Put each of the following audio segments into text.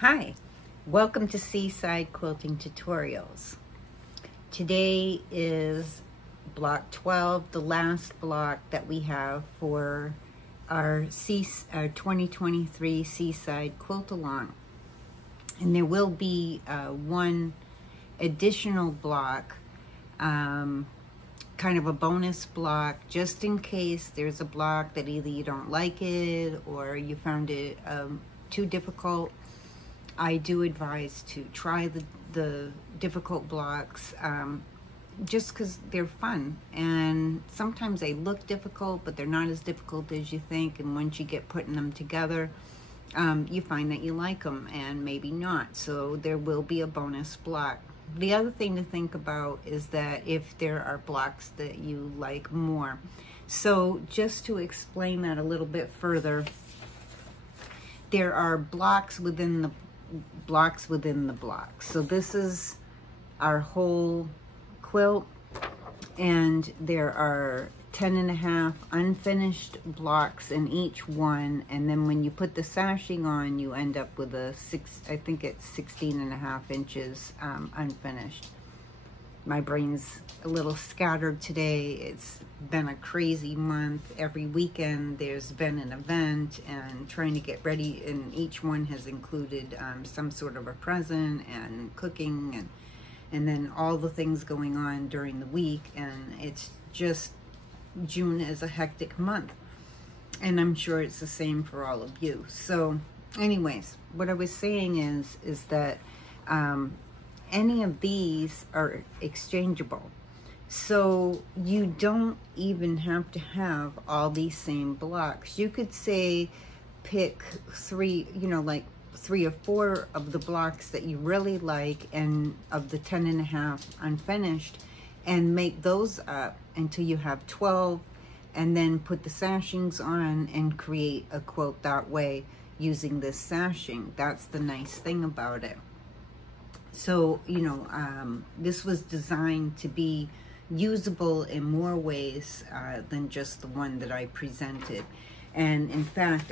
Hi, welcome to Seaside Quilting Tutorials. Today is block 12, the last block that we have for our 2023 Seaside Quilt Along. And there will be one additional block, kind of a bonus block, just in case there's a block that either you don't like it or you found it too difficult. I do advise to try the difficult blocks just because they're fun, and sometimes they look difficult but they're not as difficult as you think, and once you get putting them together you find that you like them and maybe not. So there will be a bonus block. The other thing to think about is that if there are blocks that you like more. So just to explain that a little bit further, there are blocks within the blocks. So this is our whole quilt, and there are 10.5 unfinished blocks in each one, and then when you put the sashing on you end up with a 16.5 inches unfinished. My brain's a little scattered today. It's been a crazy month. Every weekend there's been an event and trying to get ready, and each one has included some sort of a present and cooking and then all the things going on during the week, and it's just, June is a hectic month, and I'm sure it's the same for all of you. So anyways, what I was saying is that any of these are exchangeable. So you don't even have to have all these same blocks. You could say pick three, like 3 or 4 of the blocks that you really like, and of the 10.5 unfinished, and make those up until you have 12, and then put the sashings on and create a quilt that way using this sashing. That's the nice thing about it. So, this was designed to be usable in more ways than just the one that I presented. And in fact,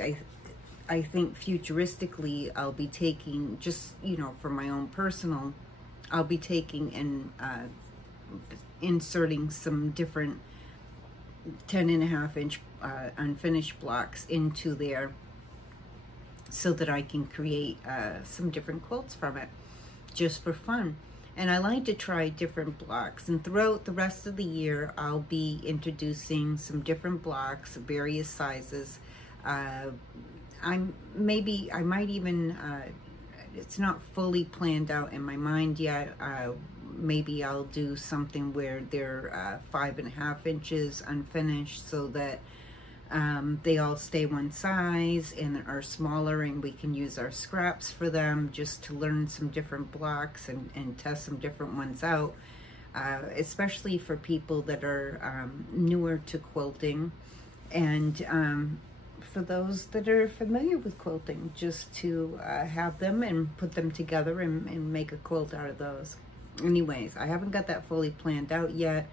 I think futuristically I'll be taking, just, for my own personal, I'll be taking and inserting some different 10.5 inch unfinished blocks into there so that I can create some different quilts from it, just for fun. And I like to try different blocks, and throughout the rest of the year I'll be introducing some different blocks of various sizes. I might even, it's not fully planned out in my mind yet, maybe I'll do something where they're 5.5 inches unfinished, so that they all stay one size and are smaller, and we can use our scraps for them, just to learn some different blocks and test some different ones out, especially for people that are newer to quilting, and for those that are familiar with quilting, just to have them and put them together and make a quilt out of those. Anyways, I haven't got that fully planned out yet.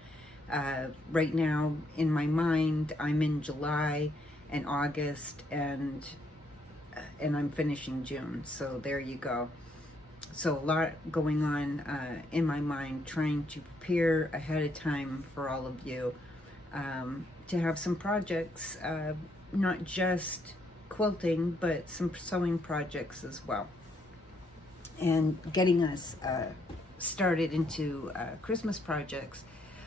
Right now in my mind I'm in July and August, and I'm finishing June, so there you go. So a lot going on in my mind, trying to prepare ahead of time for all of you to have some projects, not just quilting but some sewing projects as well, and getting us started into Christmas projects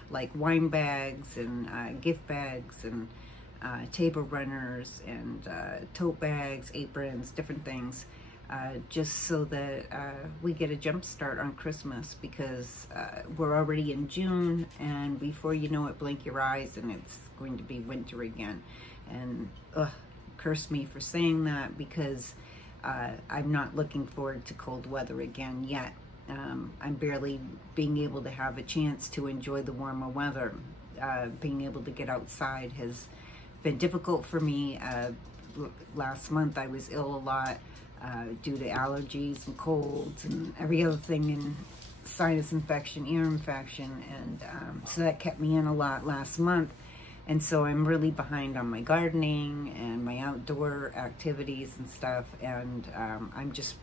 like wine bags and gift bags and table runners and tote bags, aprons, different things, just so that we get a jump start on Christmas, because we're already in June, and before you know it, blink your eyes and it's going to be winter again. And curse me for saying that, because I'm not looking forward to cold weather again yet. I'm barely being able to have a chance to enjoy the warmer weather. Being able to get outside has been difficult for me. Last month I was ill a lot due to allergies and colds and every other thing, and sinus infection, ear infection, and so that kept me in a lot last month. And so I'm really behind on my gardening and my outdoor activities and stuff, and I'm just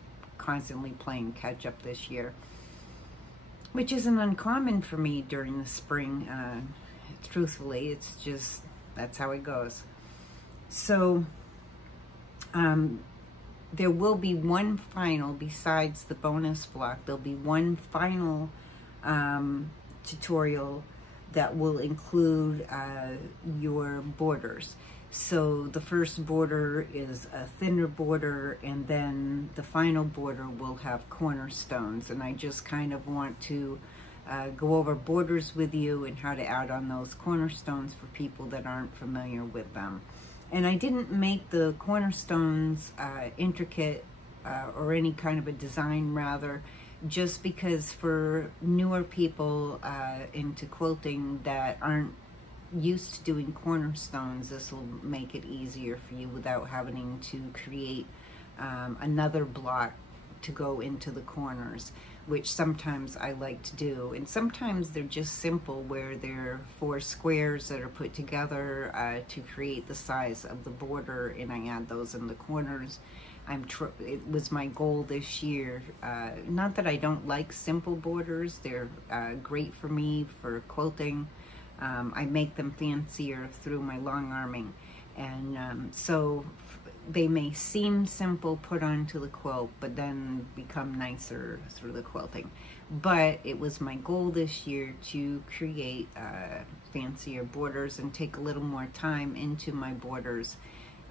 constantly playing catch up this year, which isn't uncommon for me during the spring. Truthfully, it's just, that's how it goes. So there will be one final, besides the bonus block, there'll be one final tutorial that will include your borders. So the first border is a thinner border, and then the final border will have cornerstones. And I just kind of want to go over borders with you and how to add on those cornerstones for people that aren't familiar with them. And I didn't make the cornerstones intricate or any kind of a design, rather, just because for newer people into quilting that aren't used to doing cornerstones, this will make it easier for you without having to create another block to go into the corners, which sometimes I like to do. And sometimes they're just simple, where they're 4 squares that are put together to create the size of the border, and I add those in the corners. It was my goal this year. Not that I don't like simple borders, they're great for me for quilting. I make them fancier through my long arming, and so they may seem simple put onto the quilt, but then become nicer through the quilting. But it was my goal this year to create fancier borders and take a little more time into my borders,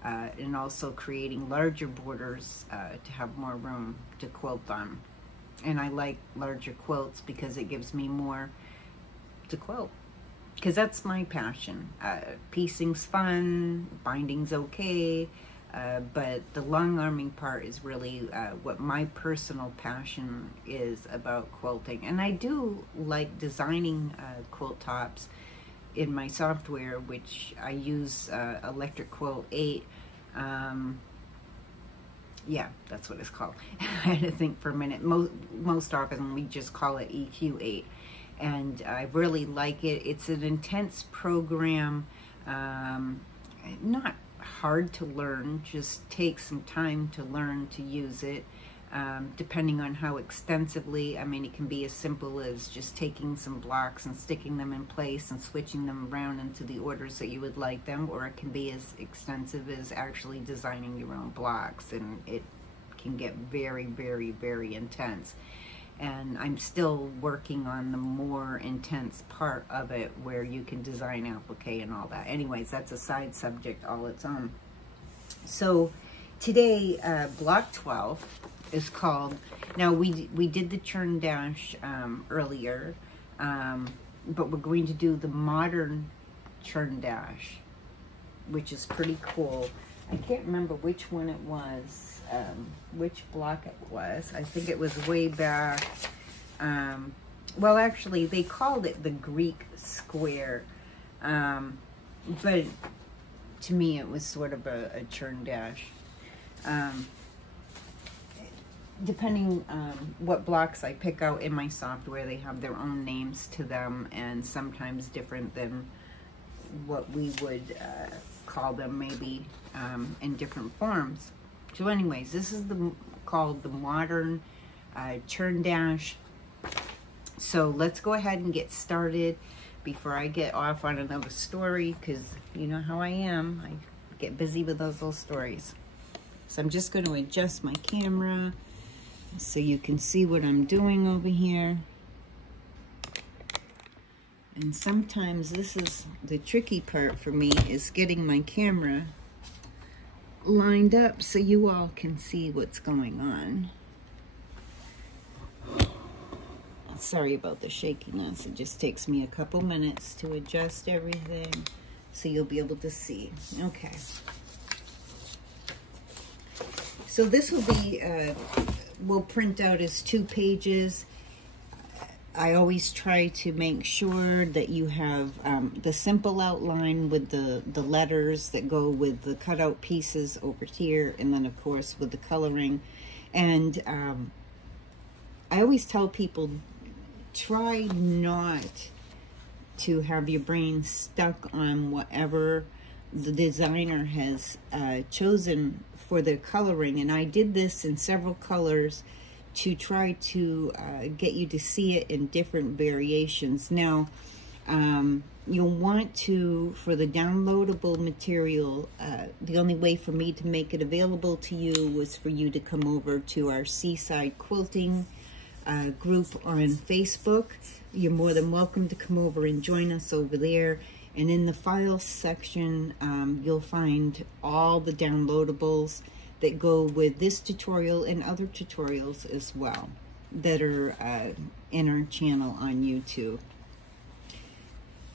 and also creating larger borders to have more room to quilt on. And I like larger quilts because it gives me more to quilt, because that's my passion. Piecing's fun, binding's okay, but the long arming part is really what my personal passion is about quilting. And I do like designing quilt tops in my software, which I use Electric Quilt 8. Yeah, that's what it's called. I had to think for a minute. Most often we just call it EQ8. And I really like it. It's an intense program, not hard to learn, just takes some time to learn to use it, depending on how extensively. I mean, it can be as simple as just taking some blocks and sticking them in place and switching them around into the orders that you would like them, or it can be as extensive as actually designing your own blocks, and it can get very, very, very intense. And I'm still working on the more intense part of it, where you can design applique and all that. Anyways, that's a side subject all its own. So today, block 12 is called, now we did the churn dash earlier, but we're going to do the modern churn dash, which is pretty cool. I can't remember which one it was, which block it was. I think it was way back. Well, actually, they called it the Greek square, but to me, it was sort of a churn dash. Depending what blocks I pick out in my software, they have their own names to them, and sometimes different than what we would call them, maybe in different forms. So anyways, this is called the modern churn dash. So let's go ahead and get started before I get off on another story, because you know how I am. I get busy with those little stories. So I'm just going to adjust my camera so you can see what I'm doing over here. And sometimes this is the tricky part for me, is getting my camera lined up so you all can see what's going on. Sorry about the shakiness. It just takes me a couple minutes to adjust everything so you'll be able to see. Okay. So this will be, we'll print out as 2 pages. I always try to make sure that you have the simple outline with the letters that go with the cutout pieces over here, and then of course with the coloring. And I always tell people, try not to have your brain stuck on whatever the designer has chosen for the coloring. And I did this in several colors to try to get you to see it in different variations. Now, you'll want to, for the downloadable material, the only way for me to make it available to you was for you to come over to our Seaside Quilting group on Facebook. You're more than welcome to come over and join us over there. And in the files section, you'll find all the downloadables that go with this tutorial and other tutorials as well that are in our channel on YouTube.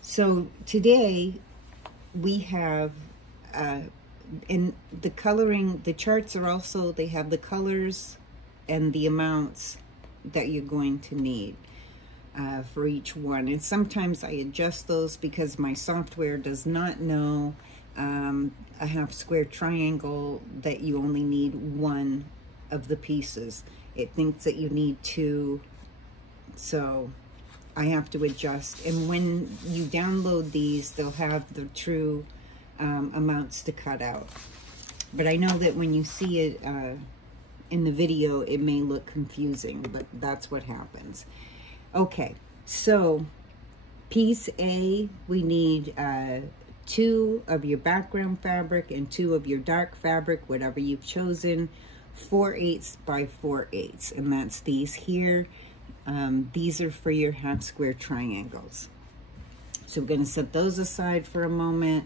So today we have, in the coloring, the charts are also, they have the colors and the amounts that you're going to need for each one. And sometimes I adjust those because my software does not know a half square triangle that you only need one of the pieces. It thinks that you need two, so I have to adjust. And when you download these, they'll have the true amounts to cut out. But I know that when you see it in the video, it may look confusing, but that's what happens. Okay, so piece A, we need 2 of your background fabric and 2 of your dark fabric, whatever you've chosen, 4/8 by 4/8, and that's these here. These are for your half square triangles. So we're going to set those aside for a moment.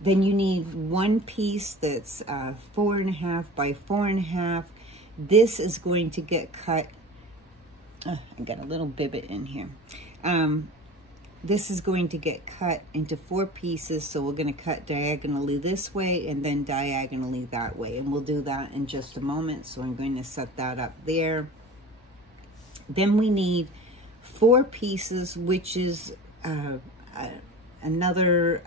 Then you need 1 piece that's 4.5 by 4.5. This is going to get cut. I got a little bibbit in here. This is going to get cut into 4 pieces, so we're going to cut diagonally this way and then diagonally that way, and we'll do that in just a moment. So I'm going to set that up there. Then we need 4 pieces, which is another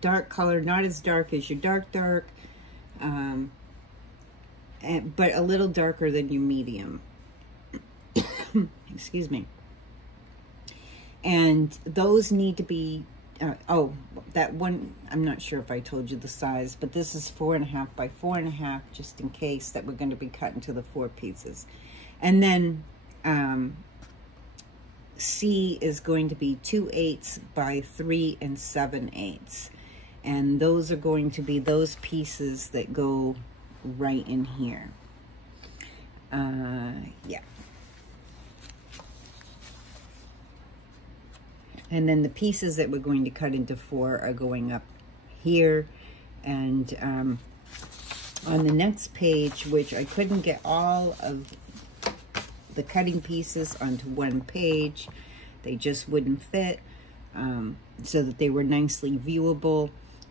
dark color, not as dark as your dark, but a little darker than your medium. Excuse me. And those need to be, oh, that one, I'm not sure if I told you the size, but this is 4.5 by 4.5, just in case that we're going to be cut into the 4 pieces. And then C is going to be 2/8 by 3 7/8. And those are going to be those pieces that go right in here. Yeah. And then the pieces that we're going to cut into 4 are going up here. And on the next page, which I couldn't get all of the cutting pieces onto one page, they just wouldn't fit, so that they were nicely viewable.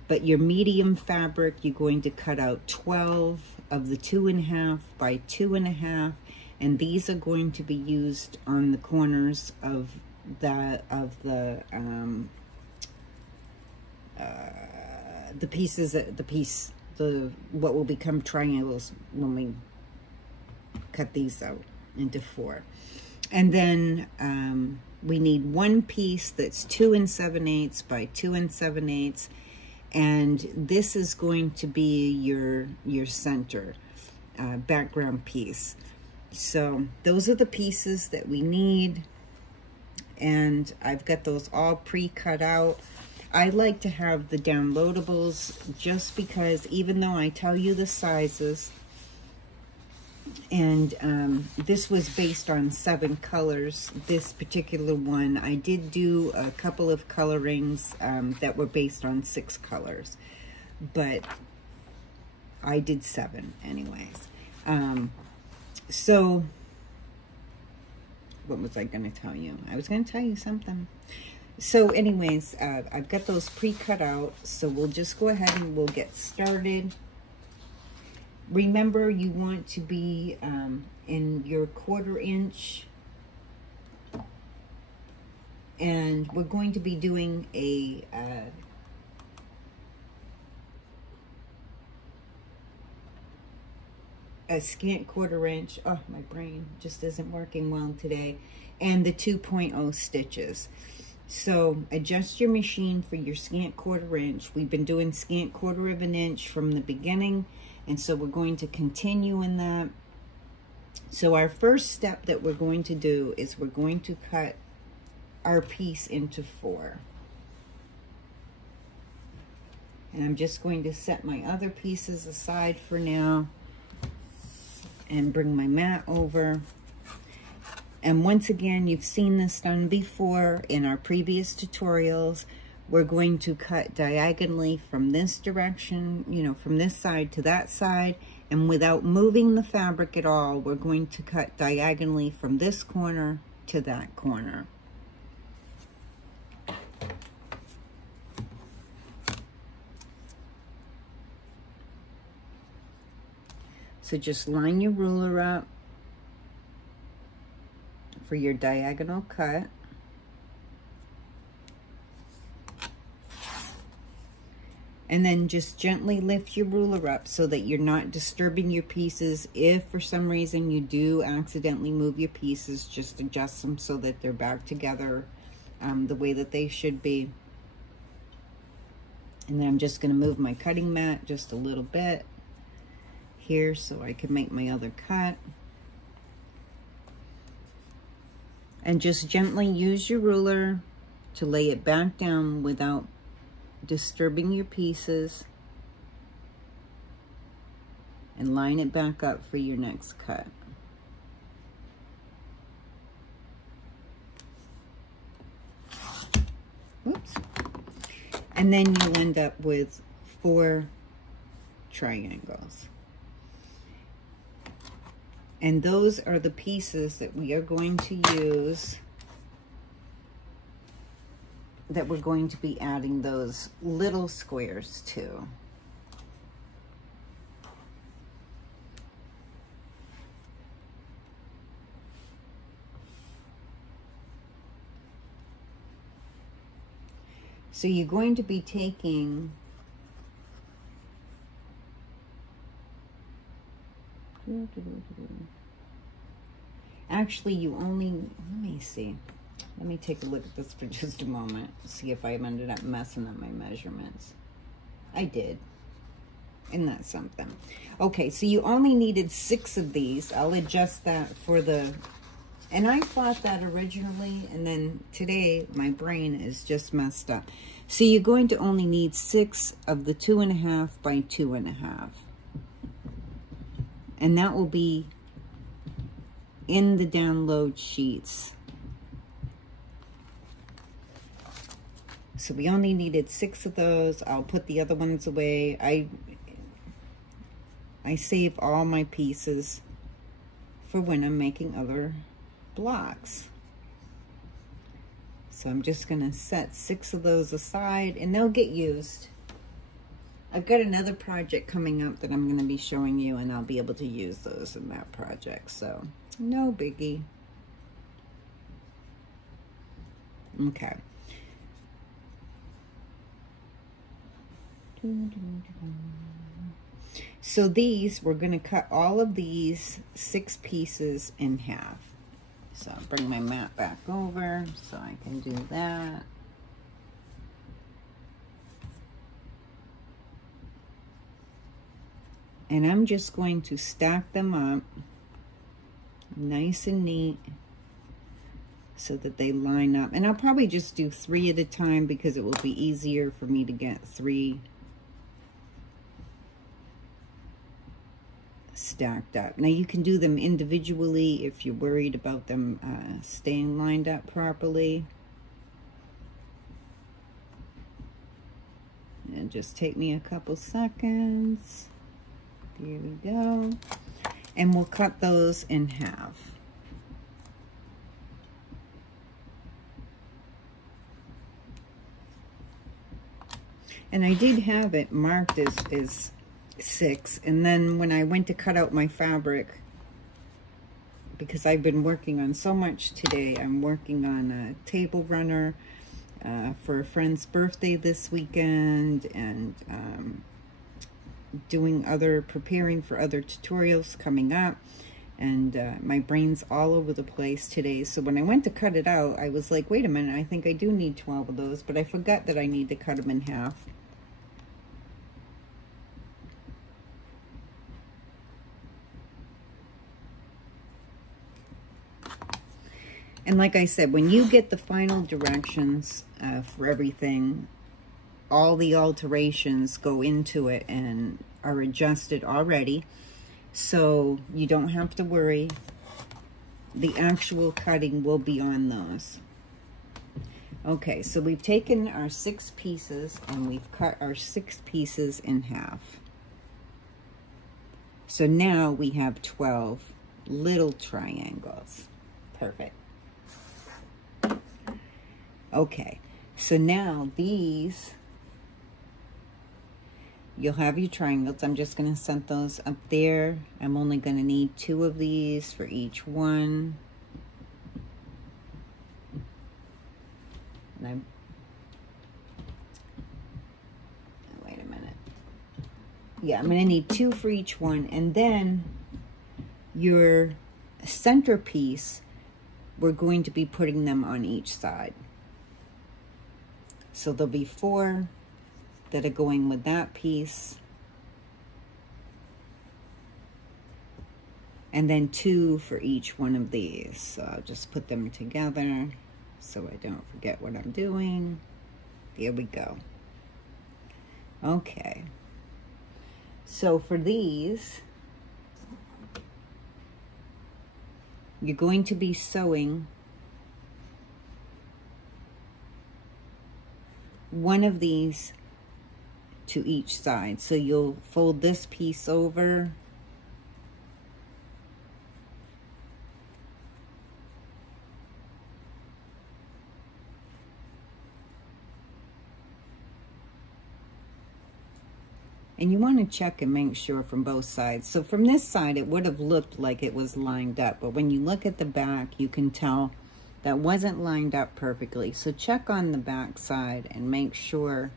But your medium fabric, you're going to cut out 12 of the 2.5 by 2.5, and these are going to be used on the corners of the pieces, the what will become triangles when we cut these out into 4. And then we need 1 piece that's 2 7/8 by 2 7/8, and this is going to be your center background piece. So those are the pieces that we need, and I've got those all pre-cut out. I like to have the downloadables just because even though I tell you the sizes, and this was based on 7 colors, this particular one, I did do a couple of colorings that were based on 6 colors, but I did 7 anyways. So what was I going to tell you? I was going to tell you something. So anyways, I've got those pre-cut out, so we'll just go ahead and we'll get started. Remember, you want to be in your 1/4 inch, and we're going to be doing a scant 1/4 inch. Oh, my brain just isn't working well today. And the 2.0 stitches. So adjust your machine for your scant 1/4 inch. We've been doing scant 1/4 of an inch from the beginning, and so we're going to continue in that. So our first step that we're going to do is we're going to cut our piece into 4. And I'm just going to set my other pieces aside for now and bring my mat over. And once again, you've seen this done before in our previous tutorials. We're going to cut diagonally from this direction, you know, from this side to that side. And without moving the fabric at all, we're going to cut diagonally from this corner to that corner. So just line your ruler up for your diagonal cut. And then just gently lift your ruler up so that you're not disturbing your pieces. If for some reason you do accidentally move your pieces, just adjust them so that they're back together the way that they should be. And then I'm just going to move my cutting mat just a little bit here so I can make my other cut. And just gently use your ruler to lay it back down without disturbing your pieces, and line it back up for your next cut. Whoops. And then you'll end up with 4 triangles. And those are the pieces that we are going to use, that we're going to be adding those little squares to. So you're going to be taking actually you only, let me see. Let me take a look at this for just a moment, see if I've ended up messing up my measurements. I did. Isn't that something? Okay, so you only needed 6 of these. I'll adjust that for the, and I thought that originally, and then today my brain is just messed up. So you're going to only need 6 of the 2.5 by 2.5. And that will be in the download sheets. So we only needed 6 of those. I'll put the other ones away. I save all my pieces for when I'm making other blocks. So I'm just gonna set 6 of those aside and they'll get used. I've got another project coming up that I'm gonna be showing you, and I'll be able to use those in that project. So no biggie. Okay. So these, we're going to cut all of these 6 pieces in half. So I'll bring my mat back over so I can do that. And I'm just going to stack them up nice and neat so that they line up. And I'll probably just do 3 at a time because it will be easier for me to get 3 stacked up. Now you can do them individually if you're worried about them staying lined up properly. And just take me a couple seconds. Here we go. And we'll cut those in half. And I did have it marked as 6, and then when I went to cut out my fabric, because I've been working on so much today, I'm working on a table runner for a friend's birthday this weekend, and preparing for other tutorials coming up. And my brain's all over the place today. So when I went to cut it out, I was like, wait a minute, I think I do need 12 of those, but I forgot that I need to cut them in half. And like I said, when you get the final directions for everything, all the alterations go into it and are adjusted already. So you don't have to worry. The actual cutting will be on those. Okay, so we've taken our 6 pieces and we've cut our 6 pieces in half. So now we have 12 little triangles. Perfect. Okay, so now these, you'll have your triangles. I'm just going to set those up there. I'm only going to need 2 of these for each one. And wait a minute. Yeah, I'm going to need 2 for each one. And then your centerpiece, we're going to be putting them on each side. So there'll be 4 that are going with that piece. And then 2 for each one of these. So I'll just put them together so I don't forget what I'm doing. There we go. Okay. So for these, you're going to be sewing one of these to each side. So you'll fold this piece over, and you want to check and make sure from both sides. So from this side it would have looked like it was lined up, but when you look at the back you can tell that wasn't lined up perfectly. So check on the back side and make sure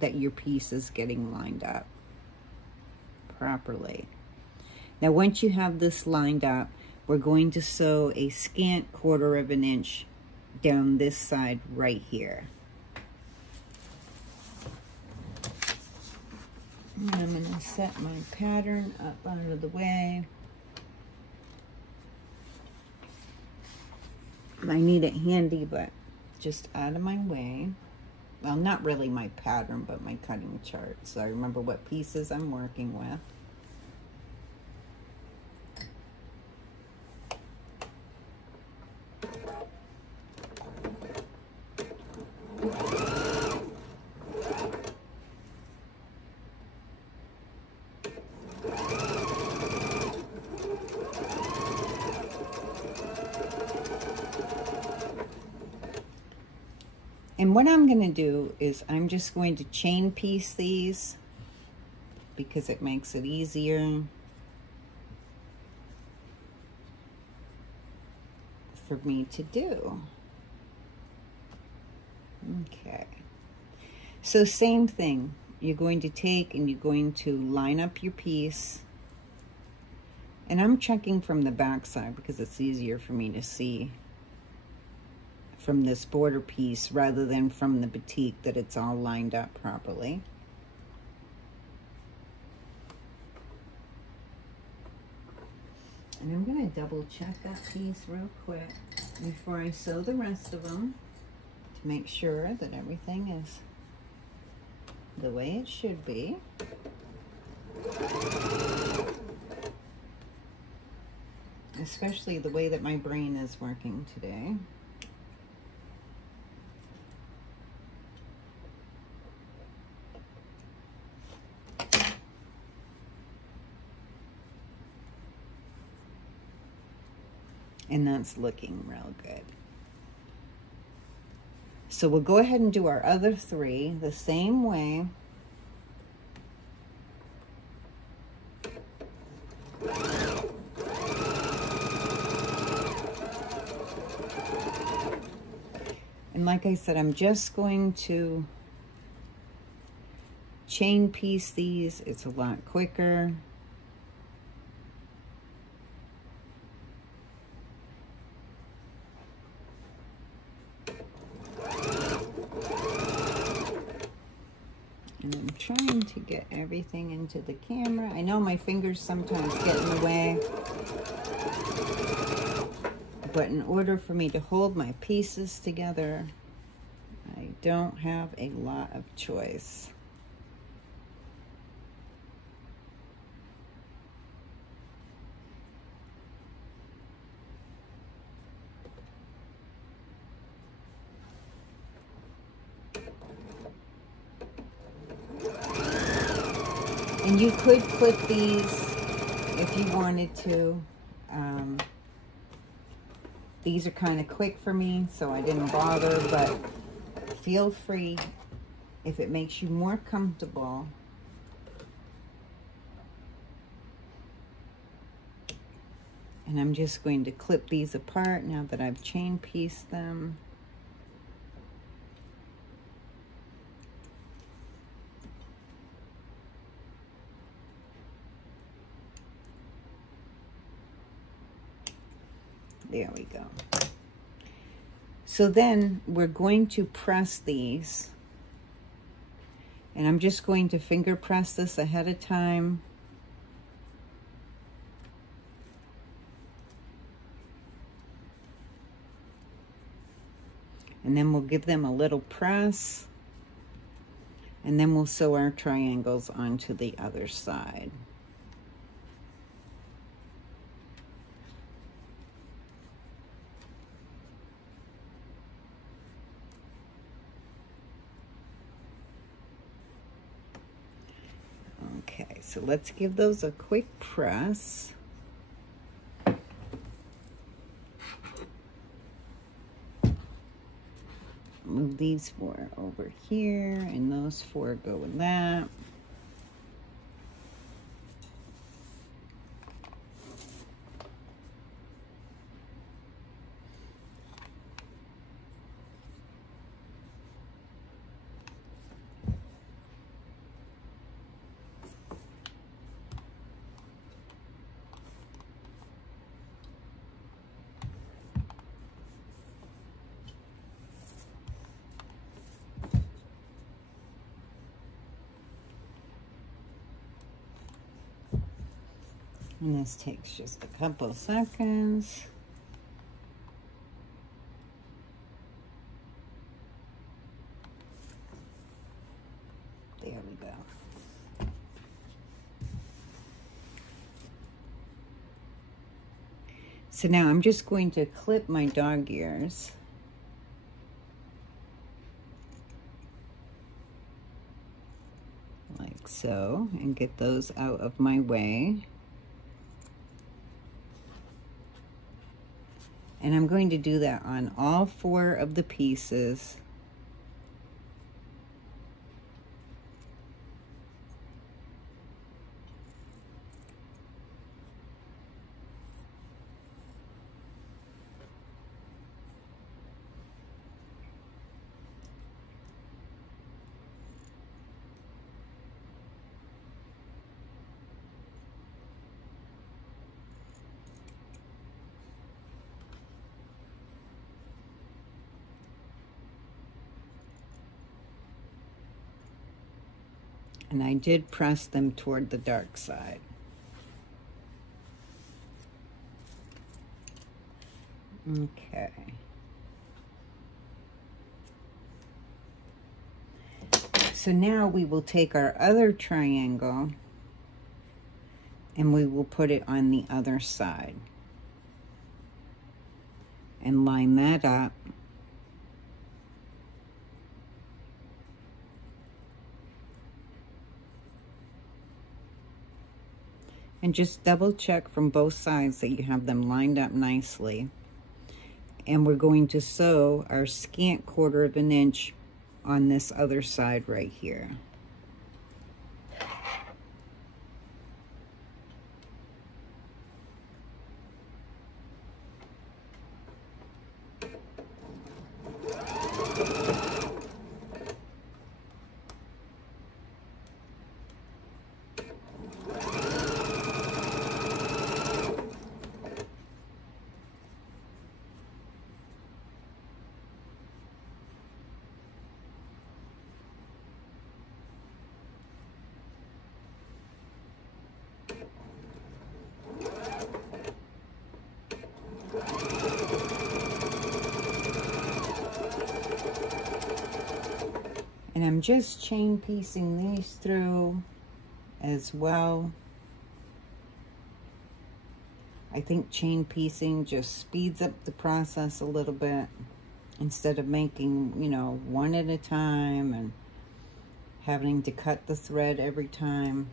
that your piece is getting lined up properly. Now once you have this lined up, we're going to sew a scant 1/4 of an inch down this side right here. And I'm going to set my pattern up out of the way. I need it handy, but just out of my way. Well, not really my pattern, but my cutting chart, so I remember what pieces I'm working with. And what I'm going to do is I'm just going to chain piece these because it makes it easier for me to do. Okay. So same thing. You're going to take and you're going to line up your piece. And I'm checking from the back side because it's easier for me to see from this border piece rather than from the batik that it's all lined up properly. And I'm going to double check that piece real quick before I sew the rest of them to make sure that everything is the way it should be. Especially the way that my brain is working today. And that's looking real good. So we'll go ahead and do our other 3 the same way. And like I said, I'm just going to chain piece these. It's a lot quicker. trying to get everything into the camera. I know my fingers sometimes get in the way, but in order for me to hold my pieces together, I don't have a lot of choice. And you could clip these if you wanted to. These are kind of quick for me, so I didn't bother, but feel free if it makes you more comfortable. And I'm just going to clip these apart now that I've chain pieced them. There we go. So then we're going to press these. And I'm just going to finger press this ahead of time. And then we'll give them a little press. And then we'll sew our triangles onto the other side. Okay, so let's give those a quick press. Move these four over here, and those four go with that. And this takes just a couple seconds. There we go. So now I'm just going to clip my dog ears. Like so, and get those out of my way. And I'm going to do that on all four of the pieces. And I did press them toward the dark side. Okay. So now we will take our other triangle and we will put it on the other side. And line that up. And just double check from both sides that you have them lined up nicely. And we're going to sew our scant 1/4 of an inch on this other side right here. And I'm just chain piecing these through as well. I think chain piecing just speeds up the process a little bit instead of making, you know, one at a time and having to cut the thread every time.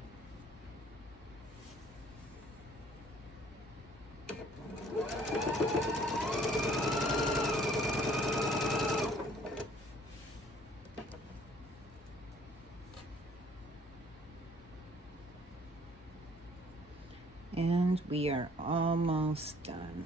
And we are almost done.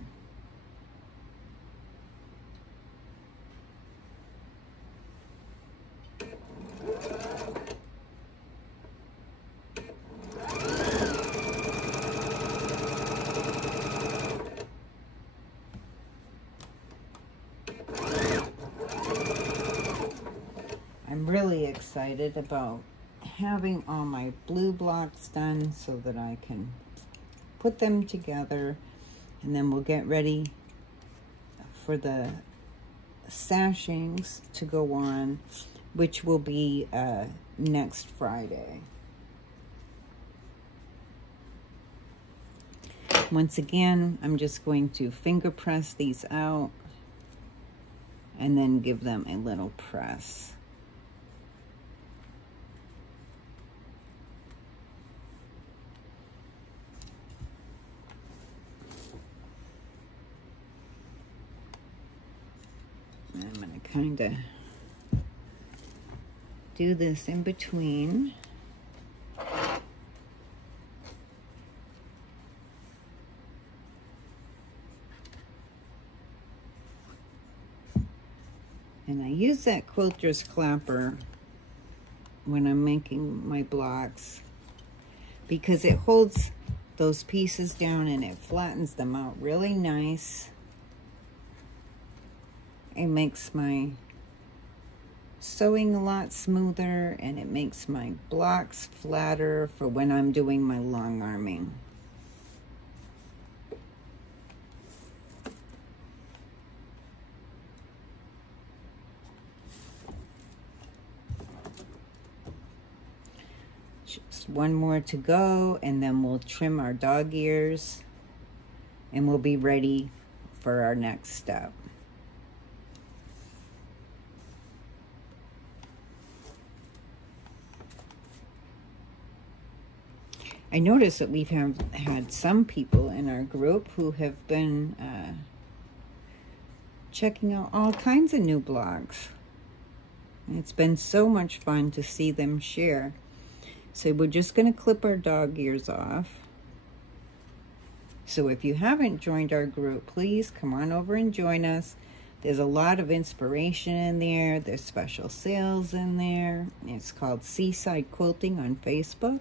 I'm really excited about having all my blue blocks done so that I can put them together, and then we'll get ready for the sashings to go on, which will be next Friday. Once again, I'm just going to finger press these out and then give them a little press. I'm going to kind of do this in between. And I use that quilter's clapper when I'm making my blocks because it holds those pieces down and it flattens them out really nice. It makes my sewing a lot smoother, and it makes my blocks flatter for when I'm doing my long arming. Just one more to go, and then we'll trim our dog ears, and we'll be ready for our next step. I noticed that we've had some people in our group who have been checking out all kinds of new blogs. It's been so much fun to see them share. So we're just going to clip our dog ears off. So if you haven't joined our group, please come on over and join us. There's a lot of inspiration in there. There's special sales in there. It's called Seaside Quilting on Facebook.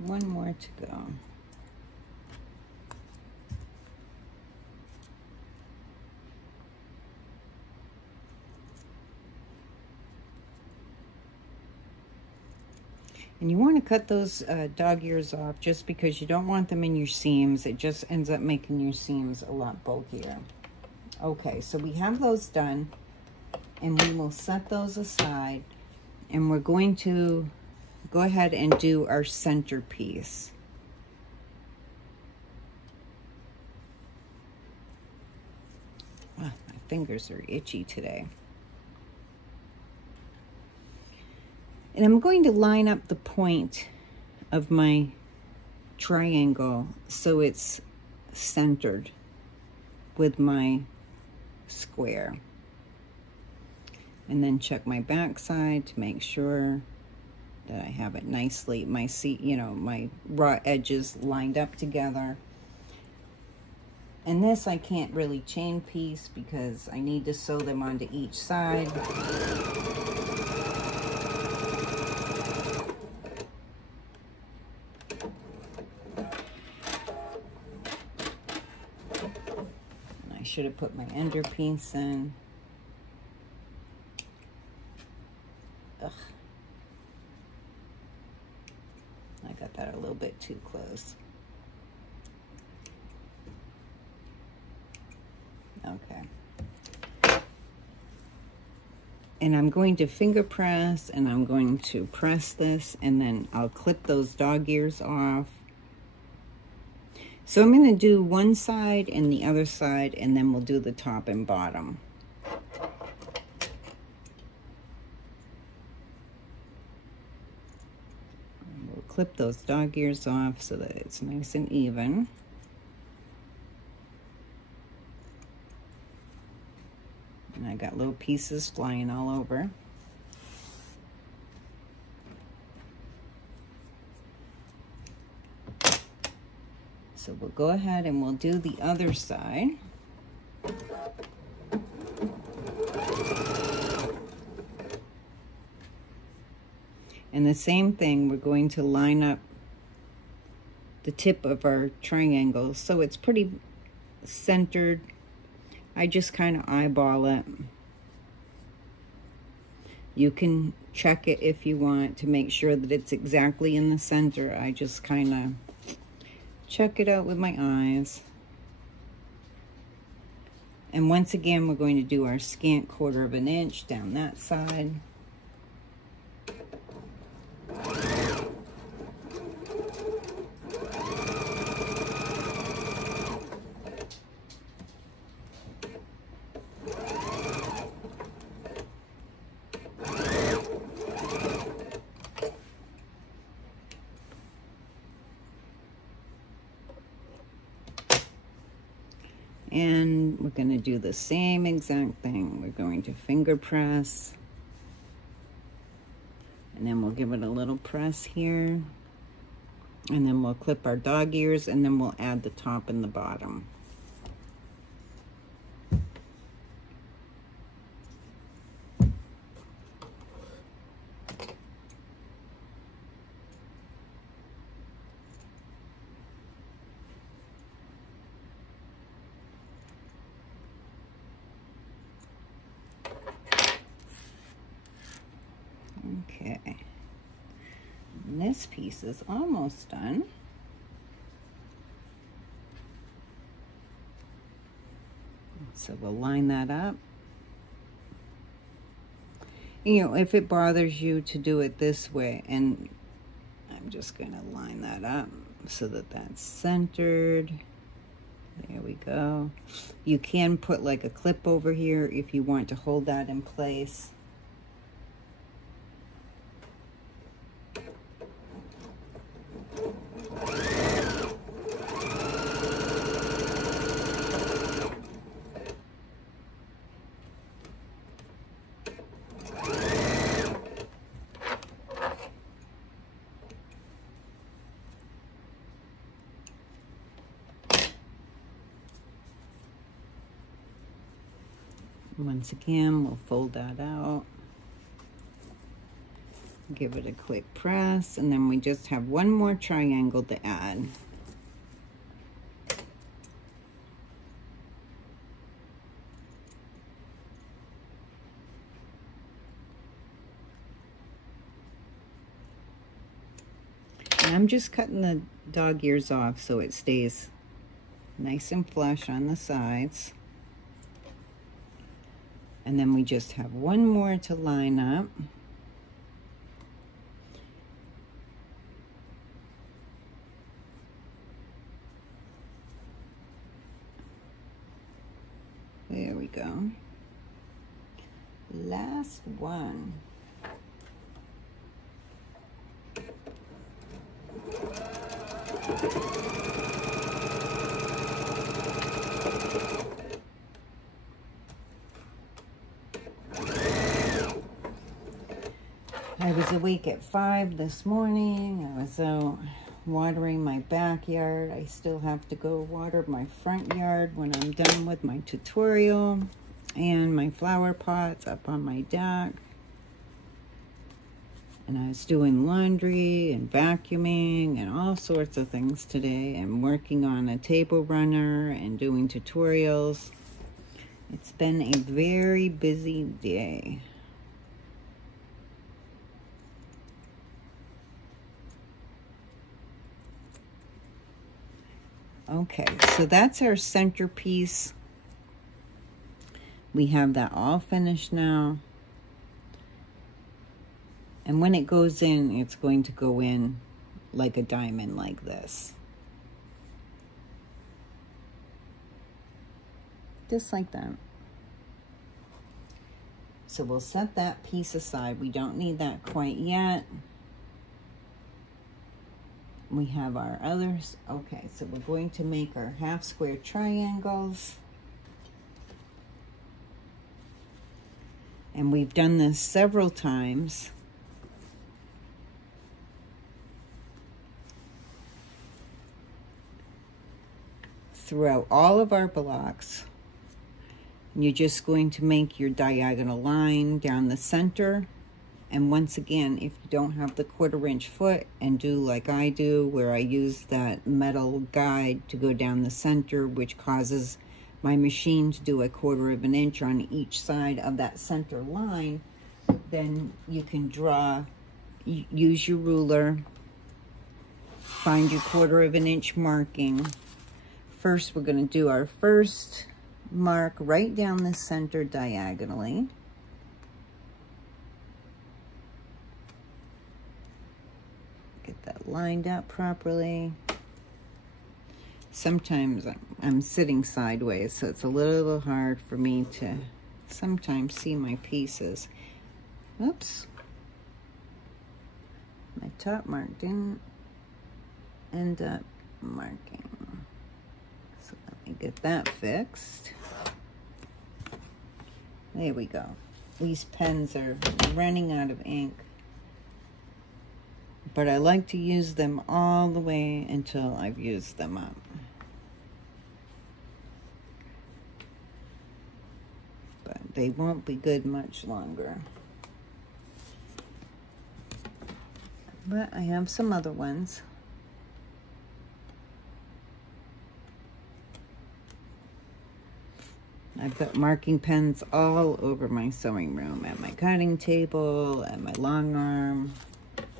One more to go. And you want to cut those dog ears off just because you don't want them in your seams. It just ends up making your seams a lot bulkier. Okay, so we have those done, and we will set those aside, and we're going to go ahead and do our centerpiece. Oh, my fingers are itchy today. And I'm going to line up the point of my triangle so it's centered with my square. And then check my back side to make sure that I have it nicely, my raw edges lined up together. And this I can't really chain piece because I need to sew them onto each side. should have put my ender piece in. Ugh. I got that a little bit too close. Okay. And I'm going to finger press, and I'm going to press this, and then I'll clip those dog ears off. So I'm going to do one side and the other side, and then we'll do the top and bottom. And we'll clip those dog ears off so that it's nice and even. And I got little pieces flying all over. So we'll go ahead and we'll do the other side. And the same thing, we're going to line up the tip of our triangle so it's pretty centered. I just kind of eyeball it. You can check it if you want to make sure that it's exactly in the center. I just kind of check it out with my eyes. And once again, we're going to do our scant 1/4 of an inch down that side. And we're going to do the same exact thing. We're going to finger press. And then we'll give it a little press here. And then we'll clip our dog ears, and then we'll add the top and the bottom. Okay, and this piece is almost done. So we'll line that up. You know, if it bothers you to do it this way, and I'm just going to line that up so that that's centered. There we go. You can put like a clip over here if you want to hold that in place. Once again, we'll fold that out, give it a quick press, and then we just have one more triangle to add. And I'm just cutting the dog ears off so it stays nice and flush on the sides. And then we just have one more to line up. There we go. Last one. I was awake at 5 this morning. I was out watering my backyard. I still have to go water my front yard when I'm done with my tutorial, and my flower pots up on my deck. And I was doing laundry and vacuuming and all sorts of things today. I'm working on a table runner and doing tutorials. It's been a very busy day. Okay, so that's our centerpiece. We have that all finished now. And when it goes in, it's going to go in like a diamond like this. Just like that. So we'll set that piece aside. We don't need that quite yet. We have our others. Okay, so we're going to make our half square triangles. And we've done this several times. Throughout all of our blocks. And you're just going to make your diagonal line down the center. And once again, if you don't have the 1/4 inch foot and do like I do, where I use that metal guide to go down the center, which causes my machine to do a 1/4 inch on each side of that center line, then you can draw, use your ruler, find your 1/4 inch marking. First, we're going to do our first mark right down the center diagonally. Get that lined up properly. Sometimes I'm sitting sideways, so it's a little hard for me to sometimes see my pieces. Oops. My top mark didn't end up marking. So let me get that fixed. There we go. These pens are running out of ink. But I like to use them all the way until I've used them up. But they won't be good much longer. But I have some other ones. I've got marking pens all over my sewing room, at my cutting table, at my long arm.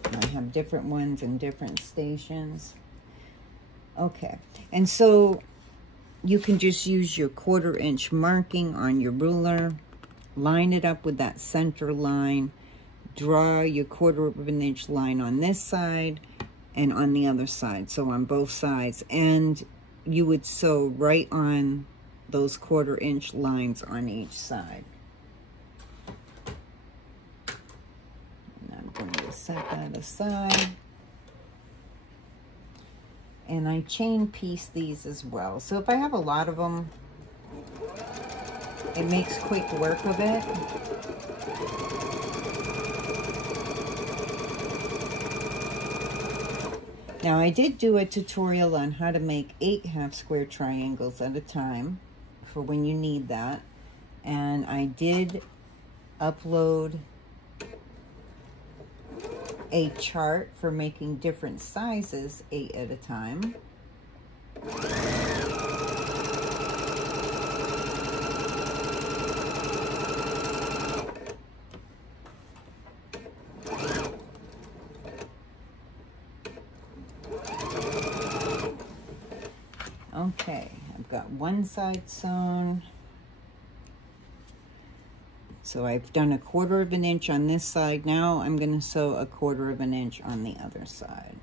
I have different ones in different stations. Okay, and so you can just use your 1/4 inch marking on your ruler, line it up with that center line, draw your 1/4 inch line on this side and on the other side, so on both sides, and you would sew right on those 1/4 inch lines on each side. I'm going to set that aside. And I chain piece these as well. So if I have a lot of them, it makes quick work of it. Now I did do a tutorial on how to make 8 half square triangles at a time for when you need that. And I did upload a chart for making different sizes 8 at a time. Okay, I've got one side sewn. So I've done a 1/4 inch on this side. Now I'm going to sew a 1/4 inch on the other side.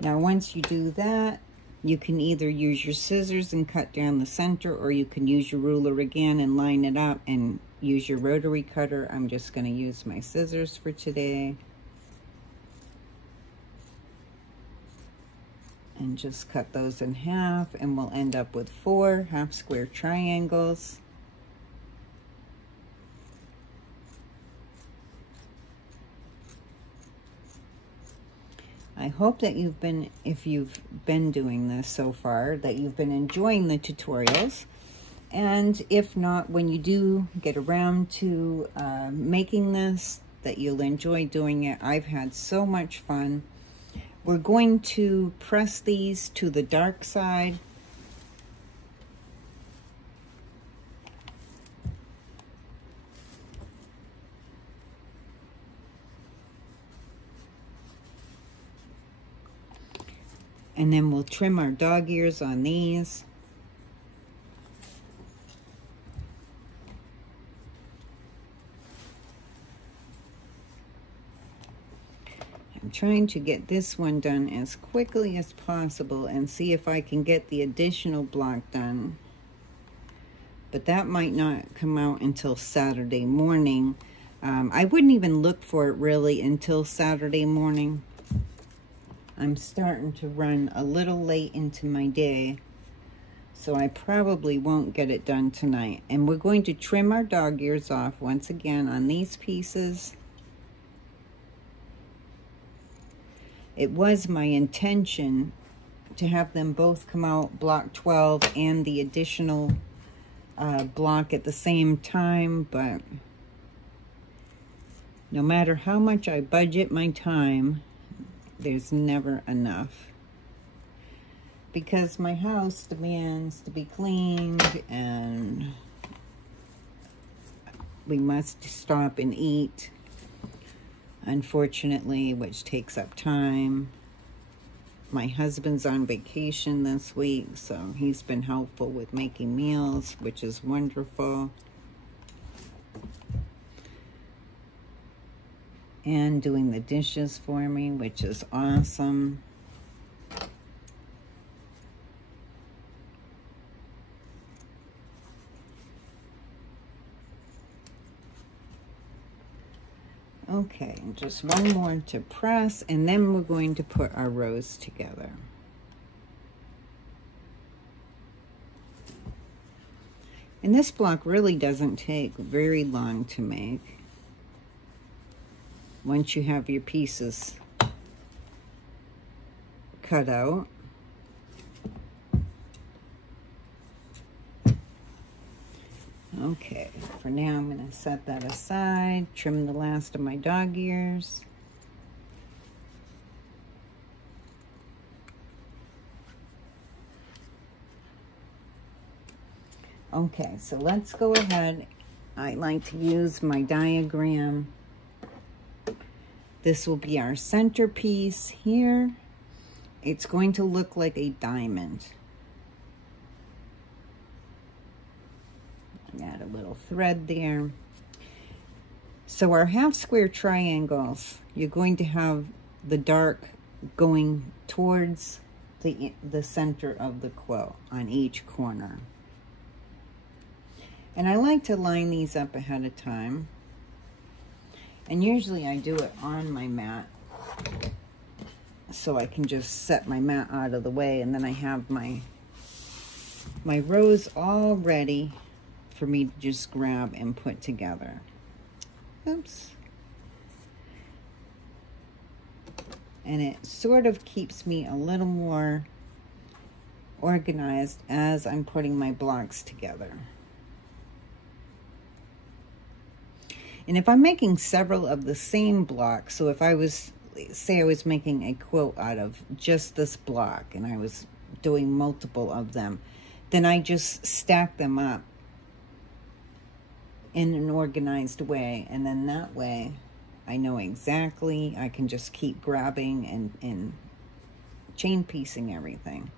Now, once you do that, you can either use your scissors and cut down the center, or you can use your ruler again and line it up and use your rotary cutter. I'm just going to use my scissors for today. And just cut those in half, and we'll end up with 4 half square triangles. I hope that if you've been doing this so far, that you've been enjoying the tutorials. And if not, when you do get around to making this, that you'll enjoy doing it. I've had so much fun. We're going to press these to the dark side. And then we'll trim our dog ears on these. I'm trying to get this one done as quickly as possible and see if I can get the additional block done. But that might not come out until Saturday morning. I wouldn't even look for it really until Saturday morning. I'm starting to run a little late into my day, so I probably won't get it done tonight. And we're going to trim our dog ears off once again on these pieces. It was my intention to have them both come out block 12 and the additional block at the same time, but no matter how much I budget my time, there's never enough. Because my house demands to be cleaned, and we must stop and eat, unfortunately, which takes up time. My husband's on vacation this week, so he's been helpful with making meals, which is wonderful. And doing the dishes for me, which is awesome. Okay, just one more to press, and then we're going to put our rows together. And this block really doesn't take very long to make once you have your pieces cut out. Okay, for now I'm going to set that aside, trim the last of my dog ears. Okay, so let's go ahead. I like to use my diagram. This will be our centerpiece here. It's going to look like a diamond. Add a little thread there. So our half square triangles, you're going to have the dark going towards the center of the quilt on each corner. And I like to line these up ahead of time. And usually I do it on my mat, so I can just set my mat out of the way, and then I have my rows all ready for me to just grab and put together. Oops. And it sort of keeps me a little more organized as I'm putting my blocks together. And if I'm making several of the same block, so if I was, say I was making a quilt out of just this block and I was doing multiple of them, then I just stack them up in an organized way, and then that way I know exactly, I can just keep grabbing and chain piecing everything.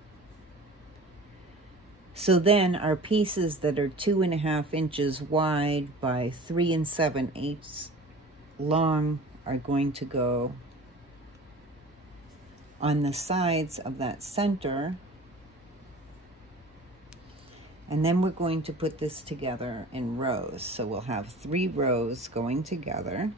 So then our pieces that are 2.5 inches wide by 3 7/8 long are going to go on the sides of that center. And then we're going to put this together in rows. So we'll have 3 rows going together.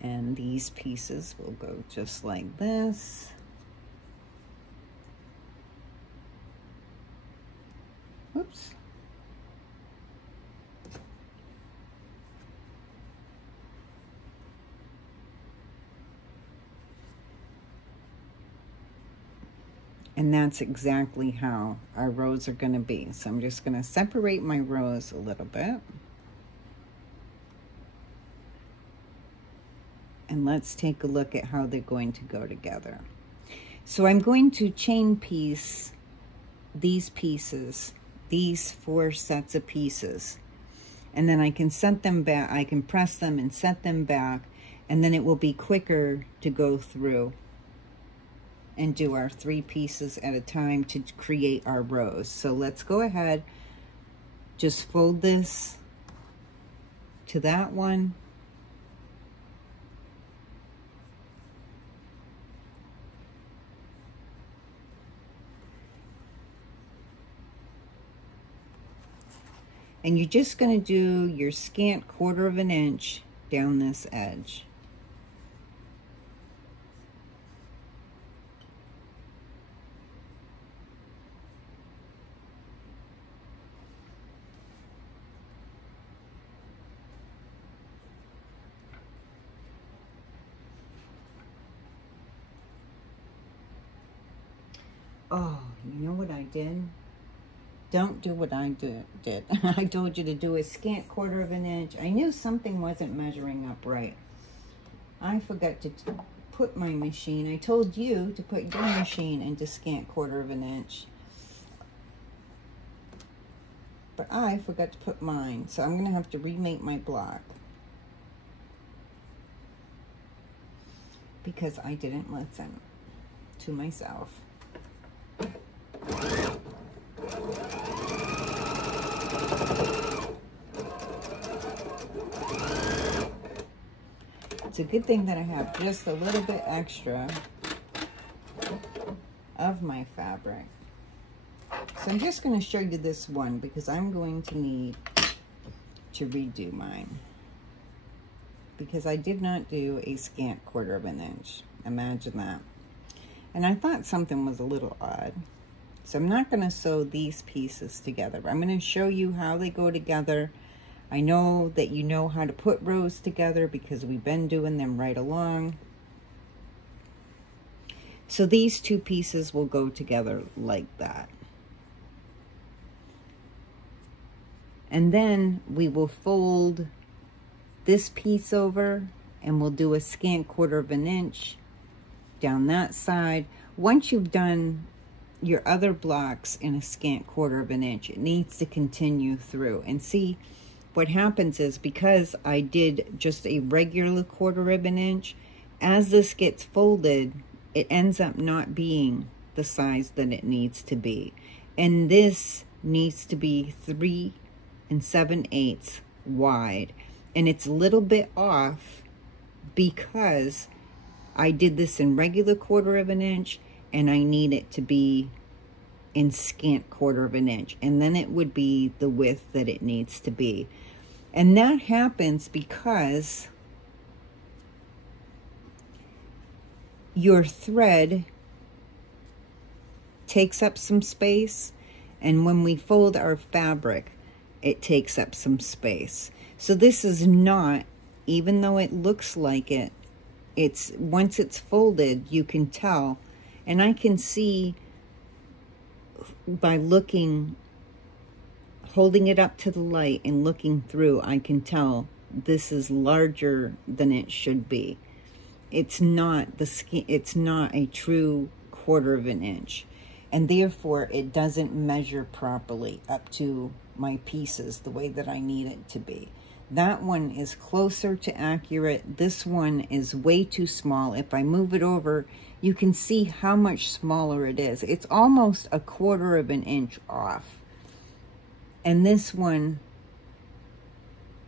And these pieces will go just like this. Oops. And that's exactly how our rows are going to be. So I'm just going to separate my rows a little bit. And let's take a look at how they're going to go together. So I'm going to chain piece these pieces, these 4 sets of pieces. And then I can set them back, I can press them and set them back, and then it will be quicker to go through and do our 3 pieces at a time to create our rows. So let's go ahead, just fold this to that one. And you're just going to do your scant 1/4 of an inch down this edge. Oh, you know what I did? Don't do what I did. I told you to do a scant 1/4 of an inch. I knew something wasn't measuring up right. I forgot to put my machine. I told you to put your machine into scant 1/4 of an inch. But I forgot to put mine. So I'm going to have to remake my block. Because I didn't listen to myself. It's a good thing that I have just a little bit extra of my fabric. So I'm just going to show you this one because I'm going to need to redo mine. Because I did not do a scant 1/4 of an inch. Imagine that. And I thought something was a little odd. So I'm not going to sew these pieces together. I'm going to show you how they go together. I know that you know how to put rows together because we've been doing them right along. So these 2 pieces will go together like that. And then we will fold this piece over and we'll do a scant 1/4 of an inch down that side. Once you've done your other blocks in a scant 1/4 of an inch, it needs to continue through. And see, what happens is because I did just a regular 1/4 of an inch, as this gets folded, it ends up not being the size that it needs to be. And this needs to be 3 7/8 wide. And it's a little bit off because I did this in regular 1/4 of an inch and I need it to be in scant 1/4 of an inch. And then it would be the width that it needs to be. And that happens because your thread takes up some space. And when we fold our fabric, it takes up some space. So this is not, even though it looks like it, it's once it's folded, you can tell. And I can see by looking, holding it up to the light and looking through, I can tell this is larger than it should be. It's not it's not a true 1/4 of an inch. And therefore it doesn't measure properly up to my pieces the way that I need it to be. That one is closer to accurate. This one is way too small. If I move it over, you can see how much smaller it is. It's almost a 1/4 of an inch off. And this one,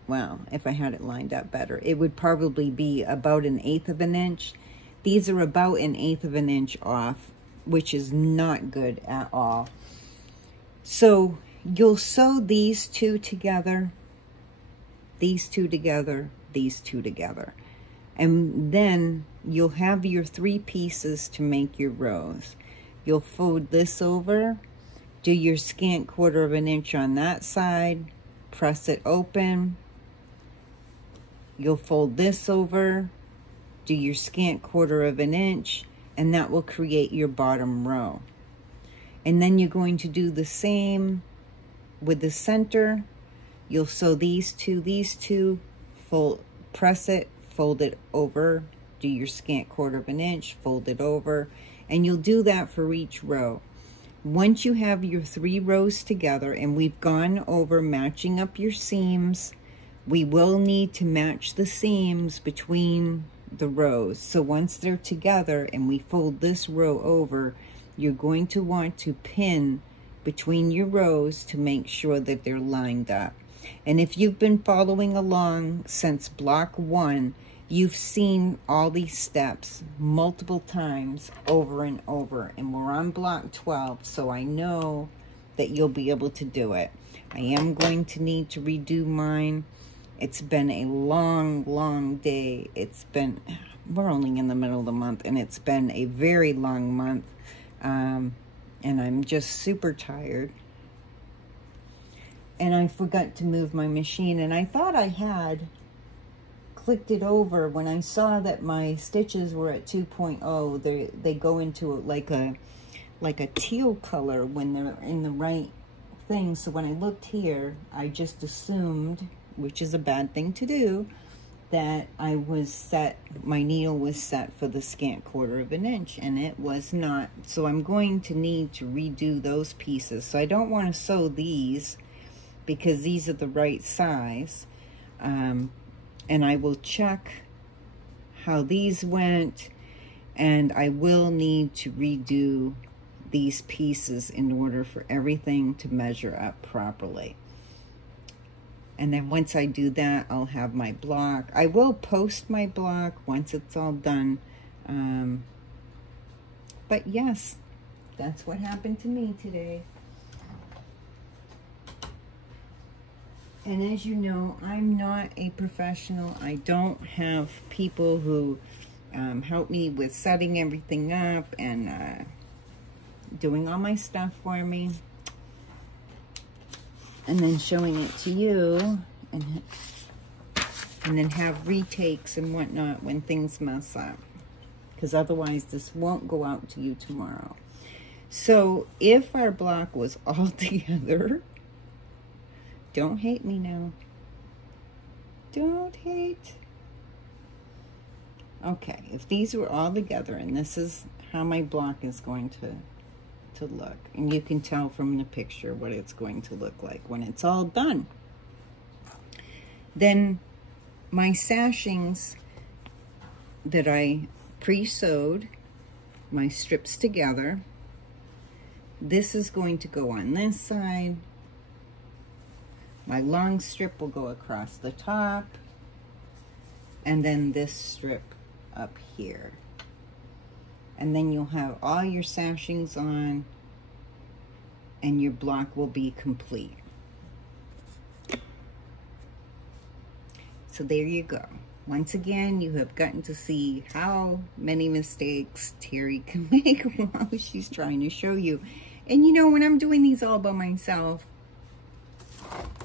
well, if I had it lined up better, it would probably be about 1/8 of an inch. These are about 1/8 of an inch off, which is not good at all. So you'll sew these 2 together, these 2 together, these 2 together. And then you'll have your 3 pieces to make your rows. You'll fold this over, do your scant 1/4 of an inch on that side, press it open. You'll fold this over, do your scant 1/4 of an inch, and that will create your bottom row. And then you're going to do the same with the center. You'll sew these two, fold, press it, fold it over, do your scant 1/4 of an inch, fold it over, and you'll do that for each row. Once you have your 3 rows together, and we've gone over matching up your seams, we will need to match the seams between the rows. So once they're together and we fold this row over, you're going to want to pin between your rows to make sure that they're lined up. And if you've been following along since block 1, you've seen all these steps multiple times over and over. And we're on block 12, so I know that you'll be able to do it. I am going to need to redo mine. It's been a long, long day. We're only in the middle of the month, and it's been a very long month. And I'm just super tired. And I forgot to move my machine, and I thought I had clicked it over. When I saw that my stitches were at 2.0, they go into like a teal color when they're in the right thing. So when I looked here, I just assumed, which is a bad thing to do, that my needle was set for the scant 1/4 of an inch, and it was not. So I'm going to need to redo those pieces. So I don't want to sew these because these are the right size. And I will check how these went, and I will need to redo these pieces in order for everything to measure up properly. And then once I do that, I'll have my block. I will post my block once it's all done. But yes, that's what happened to me today. And as you know, I'm not a professional. I don't have people who help me with setting everything up and doing all my stuff for me, and then showing it to you, and then have retakes and whatnot when things mess up, because otherwise this won't go out to you tomorrow. So if our block was all together, don't hate me now. Don't hate. Okay, if these were all together, and this is how my block is going to look, and you can tell from the picture what it's going to look like when it's all done. Then my sashings that I pre-sewed, my strips together, this is going to go on this side. My long strip will go across the top, and then this strip up here. And then you'll have all your sashings on, and your block will be complete. So there you go. Once again, you have gotten to see how many mistakes Terry can make while she's trying to show you. And you know, when I'm doing these all by myself,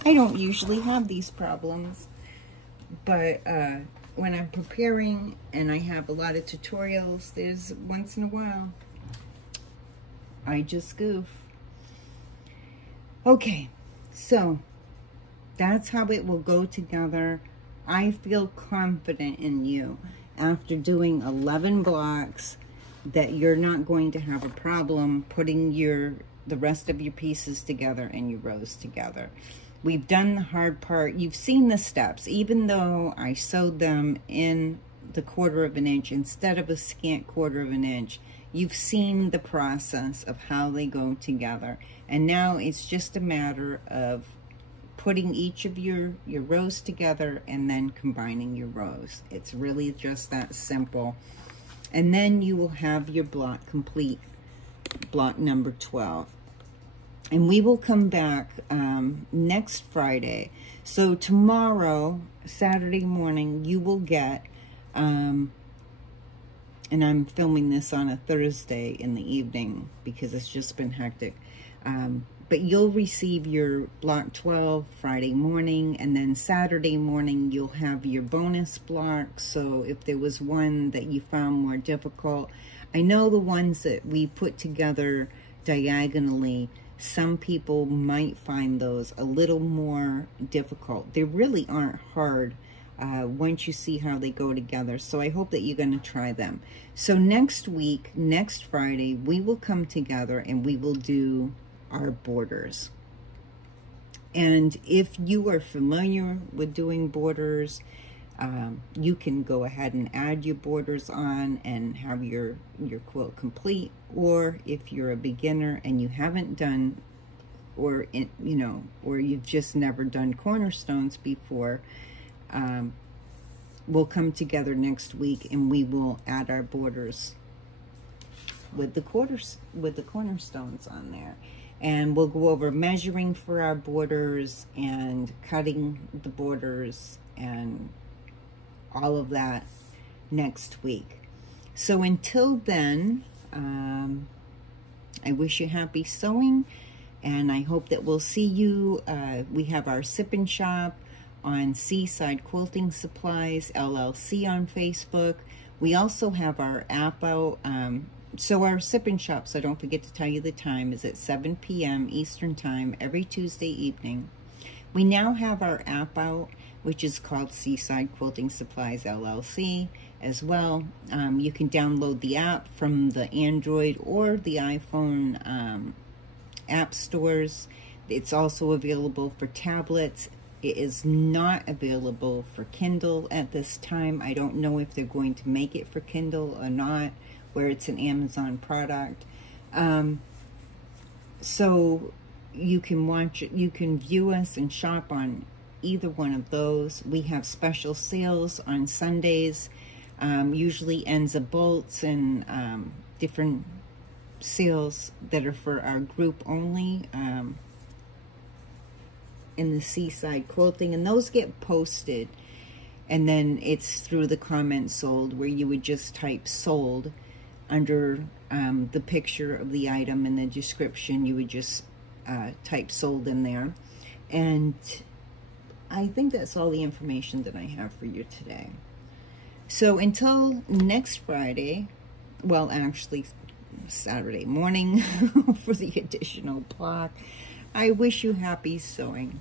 I don't usually have these problems. But when I'm preparing and I have a lot of tutorials, there's once in a while I just goof. Okay, so that's how it will go together. I feel confident in you after doing 11 blocks that you're not going to have a problem putting the rest of your pieces together and your rows together. We've done the hard part. You've seen the steps. Even though I sewed them in the 1/4 of an inch instead of a scant 1/4 of an inch, you've seen the process of how they go together. And now it's just a matter of putting each of your rows together and then combining your rows. It's really just that simple. And then you will have your block complete, block number 12. And we will come back next Friday. So tomorrow, Saturday morning, you will get And I'm filming this on a Thursday in the evening because it's just been hectic. But you'll receive your block 12 Friday morning, and then Saturday morning you'll have your bonus block. So if there was one that you found more difficult, I know the ones that we put together diagonally, some people might find those a little more difficult. They really aren't hard once you see how they go together. So I hope that you're going to try them. So next week, next Friday, we will come together and we will do our borders. And if you are familiar with doing borders, you can go ahead and add your borders on and have your quilt complete. Or if you're a beginner and you haven't done, or you've just never done cornerstones before, we'll come together next week and we will add our borders with the cornerstones on there. And we'll go over measuring for our borders and cutting the borders and all of that next week. So until then, I wish you happy sewing, and I hope that we'll see you. We have our sip and shop on Seaside Quilting Supplies LLC on Facebook. We also have our app out. So our sip and shop, so don't forget to tell you the time, is at 7 p.m. Eastern Time every Tuesday evening. We now have our app out, which is called Seaside Quilting Supplies LLC as well. You can download the app from the Android or the iPhone app stores. It's also available for tablets. It is not available for Kindle at this time. I don't know if they're going to make it for Kindle or not, where it's an Amazon product. So you can watch it, you can view us and shop on either one of those. We have special sales on Sundays, usually ends of bolts and different sales that are for our group only in the Seaside Quilting, and those get posted, and then it's through the comments sold, where you would just type sold under the picture of the item and the description. You would just type sold in there. And I think that's all the information that I have for you today. So until next Friday, well, actually Saturday morning for the additional block, I wish you happy sewing.